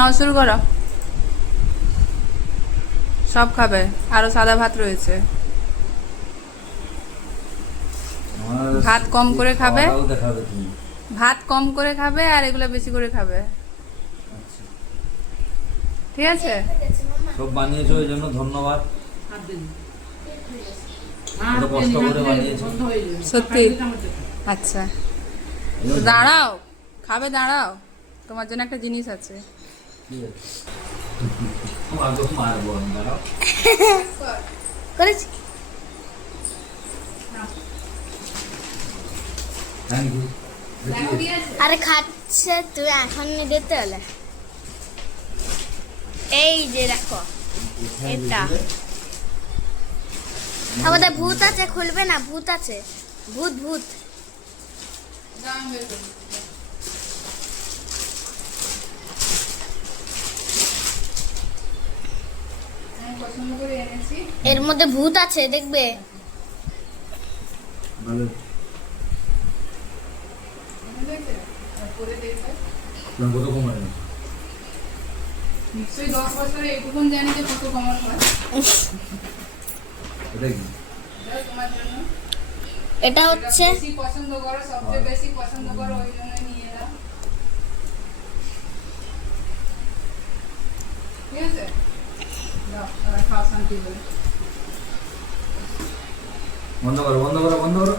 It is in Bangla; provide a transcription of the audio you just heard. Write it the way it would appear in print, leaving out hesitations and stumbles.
নাও শুরু করো। সব খাবে, আরো সাদা ভাত রয়েছে। ভাত কম করে খাবে, ভাত কম করে খাবে আর এগুলো বেশি করে খাবে। ঠিক আছে, সব বানিয়েছো এই জন্য ধন্যবাদ। কষ্ট করে বানিয়েছো সত্যি। আচ্ছা দাঁড়াও, খাবে দাঁড়াও, তোমার জন্য একটা জিনিস আছে। মারবো আমি, দাঁড়াও। করেছি। Thank you. আরে খাচ্ছে তুমি এখন দিতে হলে। এই যে দেখো এটা আমাদের ভূত আছে, খুলবে না, ভূত আছে, ভূত ভূত। এর মধ্যে ভূত আছে, দেখবে। ভালো। কত কমানো? নিশ্চয়ই 10 বছরে এইটুকুন জানি যে কত কমন হয়। এটা কি? তোমার জন্য এটা হচ্ছে বেশি পছন্দ করো, সবচেয়ে বেশি পছন্দ করো, ওই জন্য নিয়ে নাও। ঠিক আছে, দাও খাও শান্তি করে। বন্ধ করো, বন্ধ করো, বন্ধ করো।